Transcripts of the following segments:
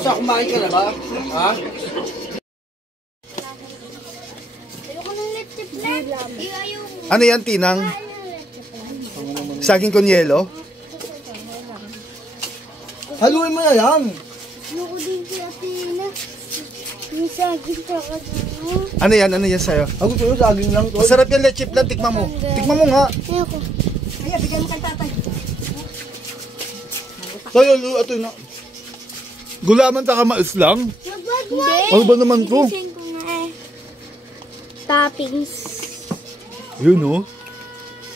So kumain ka na ba? Ha? Ano yan, Tinang? Saging con yelo? Haluin mo na lang. Ayoko din si Athena. Yung saging tsaka Ano yan? Ano yan sa'yo? Ako gusto yung saging lang. Masarap yan, leche plan. Tikman mo. Tikman mo nga. ayoko. Kaya, bigyan mo kay tatay. Tayo, ito na. Gulaman taka mais lang? Hindi. Ano ba naman to? Isin ko nga eh. Toppings. Yun oh.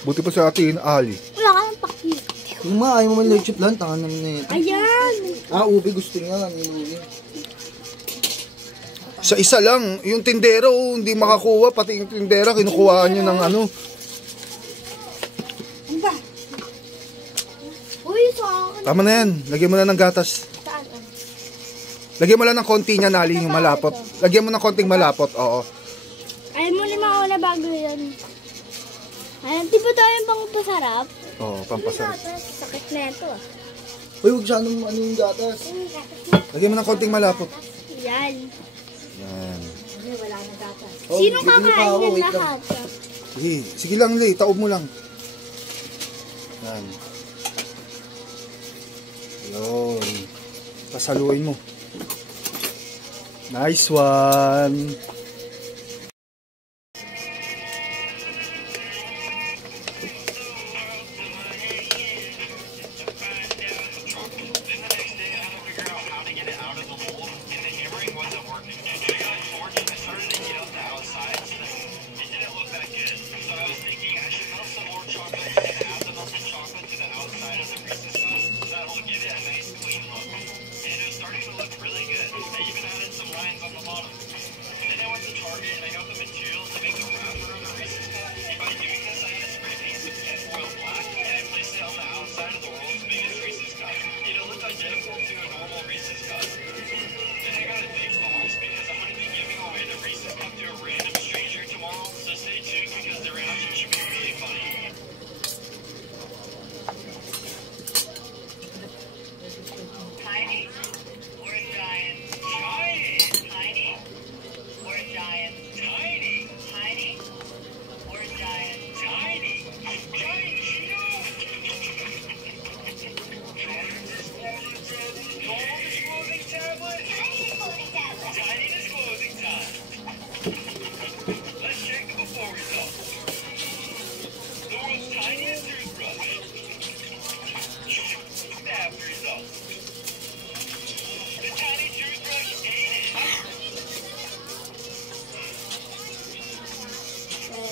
Buti pa sa atin, Ali. Wala ka ng pakit. Kung ayaw mo man leche plan, tangan naman na ito. Ayan. Ubi gusto niya. Niluwi. Sa isa lang, yung tindero, hindi makakuha. Pati yung tindera, kinukuhaan nyo ng ano. Ano ba? Uy, sa akin. Tama na yan. Lagyan mo na ng gatas. Saan? Lagyan mo lang ng konti niya, Nali, yung malapot. Lagyan mo ng konting malapot, oo. Ayaw mo lima ako na bago yan. Ayan, di ba tayo yung pangpasarap? Oo, pampasarap. Sakit na ito ah. Uy, huwag siya anong ano yung gatas. Lagyan mo ng konting malapot. Yan. Yan. Wala na gatas. Sino bibili pa kakain ako, ng wait lang. lahat? Sige, sige lang, Li. Taob mo lang. Yan. Yun. Pasaluin mo. Nice one.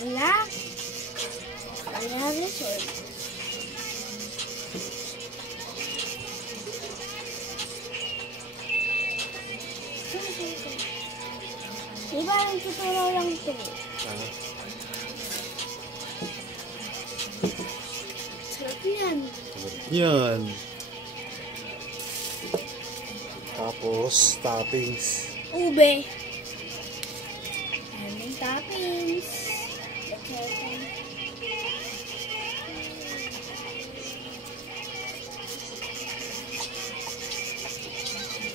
Wala. Wala resort. Diba yung tutorial lang ito? Sarap yan. Yan. Tapos, toppings. Ube. Ayan yung toppings.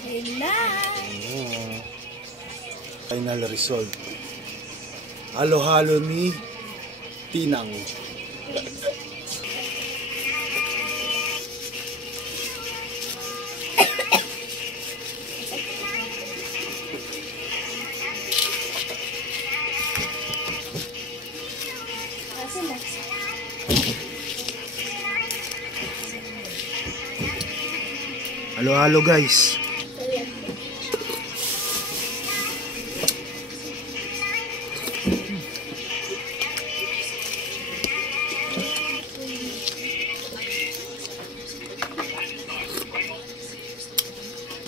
Ayan na. Final result. Halo-halo ni Tinang. Halo-halo guys.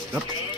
Yep.